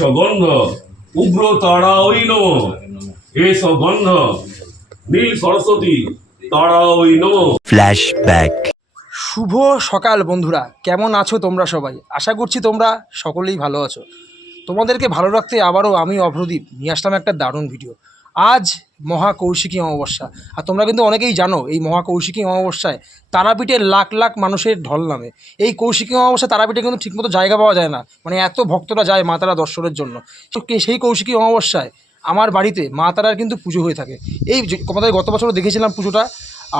S গন্ধ উগ্র তারা ওই নম এ সগন্ধ নীল সরস্বতী তারা ওই নম ফ্ল্যাশব্যাক শুভ সকাল বন্ধুরা কেমন আছো তোমরা সবাই? আশা করছি তোমরা সকলেই ভালো আছো। তোমাদেরকে ভালো রাখতে আবারও আমি অভ্রদীপ নিয়ে আসলাম একটা দারুণ ভিডিও আজ মহা কৌশিকী অমাবস্যা। আর তোমরা কিন্তু অনেকেই জানো, এই মহা কৌশিকী অমাবস্যায় তারাপীঠে লাখ লাখ মানুষের ঢল নামে। এই কৌশিকী অমাবস্যা তারাপীঠে কিন্তু ঠিকমতো জায়গা পাওয়া যায় না। মানে এত ভক্তরা যায় মা তারা দর্শনের জন্য। তো সেই কৌশিকী অমাবস্যায় আমার বাড়িতে মা তারার কিন্তু পুজো হয়ে থাকে। এই তোমাদের গত বছরও দেখেছিলাম পুজোটা,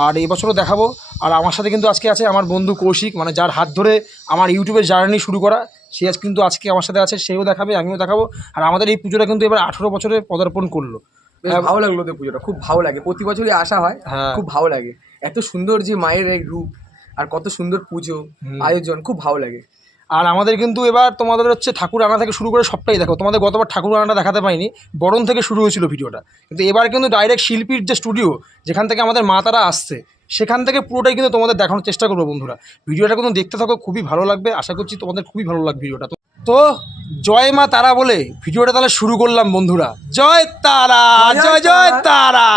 আর এই বছরও দেখাবো। আর আমার সাথে কিন্তু আজকে আছে আমার বন্ধু কৌশিক মানে যার হাত ধরে আমার ইউটিউবের জার্নি শুরু করা। সে আজ কিন্তু আজকে আমার সাথে আছে, সেও দেখাবে, আমিও দেখাবো। আর আমাদের এই পুজোটা কিন্তু এবার আঠেরো বছরে পদার্পণ করল। বেশ ভালো লাগল ওদের পুজোটা খুব ভালো লাগে। প্রতি বছরই আসা হয় হ্যাঁ। খুব ভালো লাগে। এত সুন্দর যে মায়ের এই রূপ আর কত সুন্দর পুজো আয়োজন খুব ভালো লাগে। আর আমাদের কিন্তু এবার তোমাদের হচ্ছে ঠাকুর আনা থেকে শুরু করে সবটাই দেখো। তোমাদের গতবার ঠাকুর আনাটা দেখাতে পাইনি বরণ থেকে শুরু হয়েছিল ভিডিওটা। কিন্তু এবার কিন্তু ডাইরেক্ট শিল্পীর যে স্টুডিও যেখান থেকে আমাদের মা তারা আসছে সেখান থেকে পুরোটাই কিন্তু তোমাদের দেখানোর চেষ্টা করব বন্ধুরা। ভিডিওটা কিন্তু দেখতে থাকো খুবই ভালো লাগবে। আশা করছি তোমাদের খুবই ভালো লাগবে ভিডিওটা। তো- তো জয় মা তারা বলে ভিডিওটা তাহলে শুরু করলাম বন্ধুরা। জয় তারা জয় জয় তারা।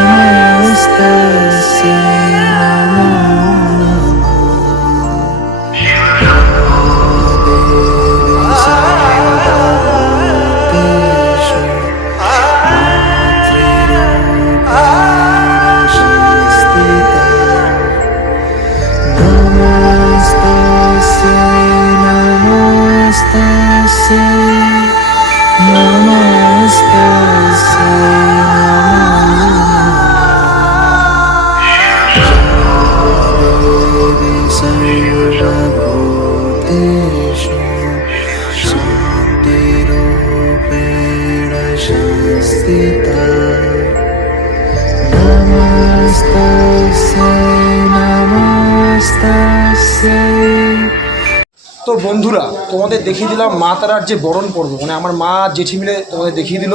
তো বন্ধুরা, তোমাদের দেখিয়ে দিলাম মা তারার যে বরণ পর্ব। মানে আমার মা জেঠি মিলে তোমাদের দেখিয়ে দিল।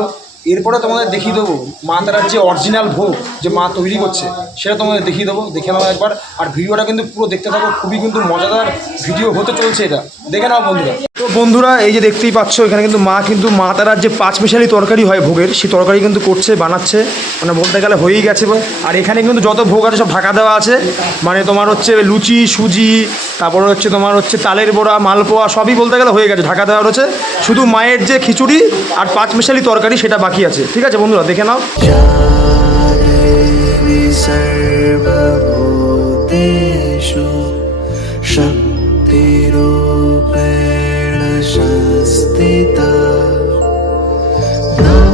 এরপরে তোমাদের দেখিয়ে দেবো মা তারার যে অরিজিনাল ভোগ যে মা তৈরি করছে, সেটা তোমাদের দেখিয়ে দেবো, দেখে নাও একবার। আর ভিডিওটা কিন্তু পুরো দেখতে থাকো, খুবই কিন্তু মজাদার ভিডিও হতে চলছে এটা। দেখে নাও বন্ধুরা। তো বন্ধুরা, এই যে দেখতেই পাচ্ছ, এখানে কিন্তু মা কিন্তু মা তারার যে পাঁচমিশালি তরকারি হয় ভোগের, সেই তরকারি কিন্তু করছে, বানাচ্ছে। মানে বলতে গেলে হয়েই গেছে। আর এখানে কিন্তু যত ভোগ আছে সব ঢাকা দেওয়া আছে। মানে তোমার হচ্ছে লুচি, সুজি, তারপর হচ্ছে তোমার হচ্ছে তালের বড়া, মালপোয়া, সবই বলতে গেলে হয়ে গেছে, ঢাকা দেওয়া রয়েছে। শুধু মায়ের যে খিচুড়ি আর পাঁচমিশালি তরকারি সেটা বাকি আছে। ঠিক আছে বন্ধুরা, দেখে নাও।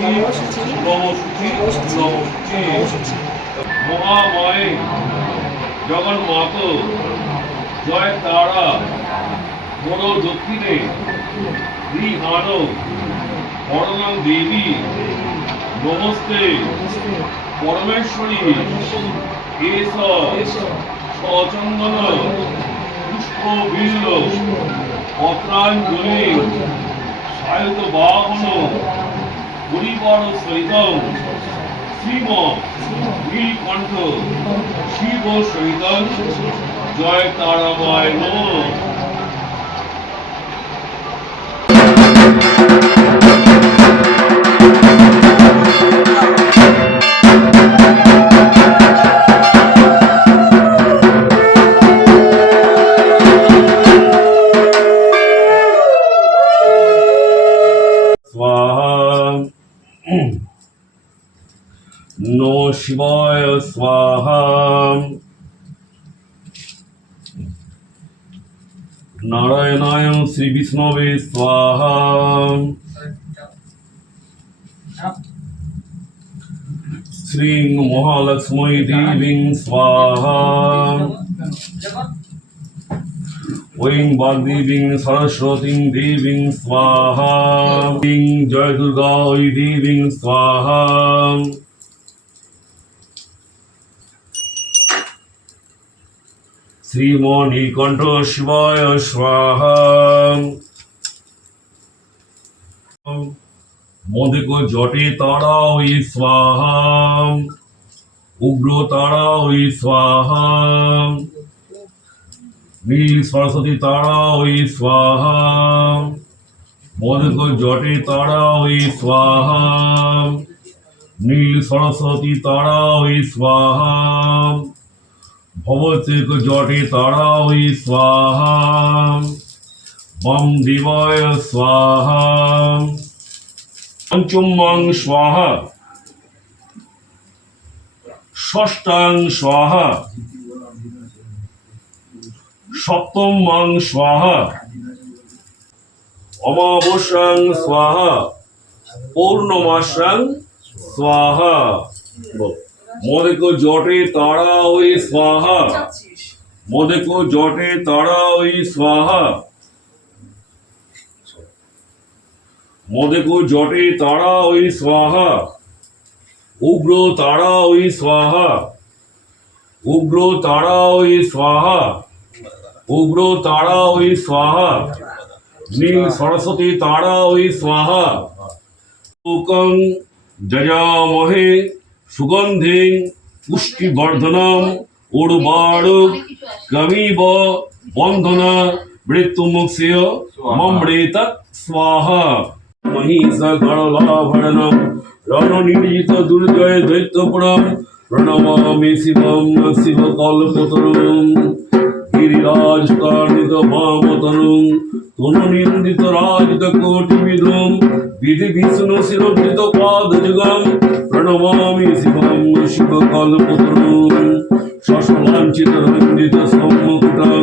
নম সূচি নম সূচি নম সূচি মহাময় জগন্মাত জয় তারা বড় দক্ষিণে গৃহাণ পরমাং দেবী নমস্তে। পরমেশ্বরী এস সচন্দন পুষ্প বিল্ল পত্রাঞ্জলি সায়ত বাহন পরিবার সহিত শ্রীম নীলকণ্ঠ শিব সহিত জয় তারাময় নম। शिवाय स्वाहा नारायणाय श्री विष्णवे स्वाहा श्री महालक्ष्मी देवी स्वाहा ঐং বাগদেবীং সরস্বতীং দেবীং স্বাহা ঐং জয় দুর্গা ঐ দেবীং স্বাহা শ্রীমণিকণ্ঠ শিবায় স্বাহা। মোদিক জটে তারা ওই স্বাহা। উগ্র তারা ওই স্বাহা। নীল সরস্বতী তারা ওই স্বাহা। মদক জটে তারা ওই স্বাহা। নীল সরস্বতী তারা ওই স্বাহা। ভবতেক জটে তারা ওই স্বাহা। বম দিবায় স্বাহা। পঞ্চমাং স্বাহা। ষষ্ঠাং স্বাহা। সপ্তম মাং স্বাহা। অমাবস্যাং স্বাহা। পৌর্ণমাসাং স্বাহা। মদেক জটে তারা ওই স্বাহা মদেক জটে তারা ওই স্বাহা মদেক জটে তারা ওই স্বাহা উগ্র তারা ওই স্বাহা উগ্র তারা ওই স্বাহা উগ্র তারা ওই স্বাহা নীল সরস্বতী তারা ওই স্বাহা উকং যজামহে সুগন্ধিং পুষ্টিবর্ধনম উর্বারুক কমিব বন্ধনা মৃত্যুমুক্ষিয় মমৃত স্বাহা। মহিষ গণলাভরণম রণনির্জিত দুর্জয় দৈত্যপুরম প্রণমামি শিবম শিবকল্পতরুম গিরিরাজ কার্ণিত মামতনুম তনু নিন্দিত রাজিত কোটি বিধুম বিধি বিষ্ণু শিরোপিত পাদ যুগম প্রণমামি শিবম শিব কল্পতরুম শশলাঞ্চিত রঞ্জিত সম্মুকুটং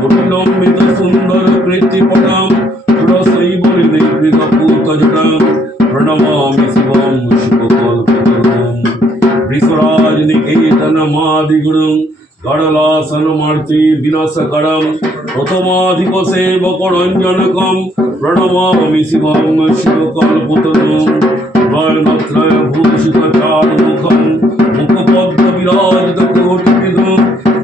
কপিলম্বিত সুন্দর কৃত্তিপটম সুরশৈব নির্বৃত পুতজটং প্রণমামি শিবম শিব কল্পতরুম ঋষরাজ নিকেতন মাদিগুরুং গড়লাসন মার্তি বিনাশকরম প্রথমাধিপ प्रणमामि शिवं शिवकालपुतनं वर्णत्रयभूषितचारुमुखं मुखपद्मविराजितकोटिविदं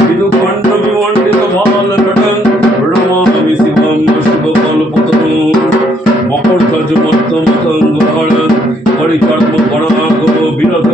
विदुखण्डविमण्डितबालकडं प्रणमामि शिवं शिवकालपुतनं मकरध्वजमत्तमतङ्गहरन् परिकर्मपरागो विरध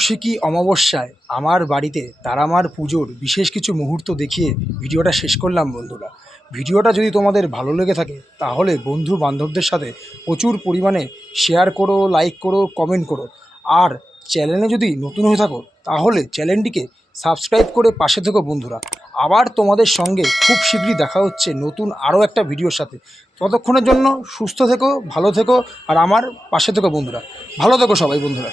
কৌশিকী অমাবস্যায় আমার বাড়িতে তারামার পুজোর বিশেষ কিছু মুহূর্ত দেখিয়ে ভিডিওটা শেষ করলাম বন্ধুরা। ভিডিওটা যদি তোমাদের ভালো লেগে থাকে, তাহলে বন্ধু বান্ধবদের সাথে প্রচুর পরিমাণে শেয়ার করো লাইক করো কমেন্ট করো। আর চ্যানেলে যদি নতুন হয়ে থাকো, তাহলে চ্যানেলটিকে সাবস্ক্রাইব করে পাশে থেকো বন্ধুরা। আবার তোমাদের সঙ্গে খুব শীঘ্রই দেখা হচ্ছে নতুন আরও একটা ভিডিওর সাথে। ততক্ষণের জন্য সুস্থ থেকো, ভালো থেকো, আর আমার পাশে থেকো বন্ধুরা। ভালো থেকো সবাই বন্ধুরা।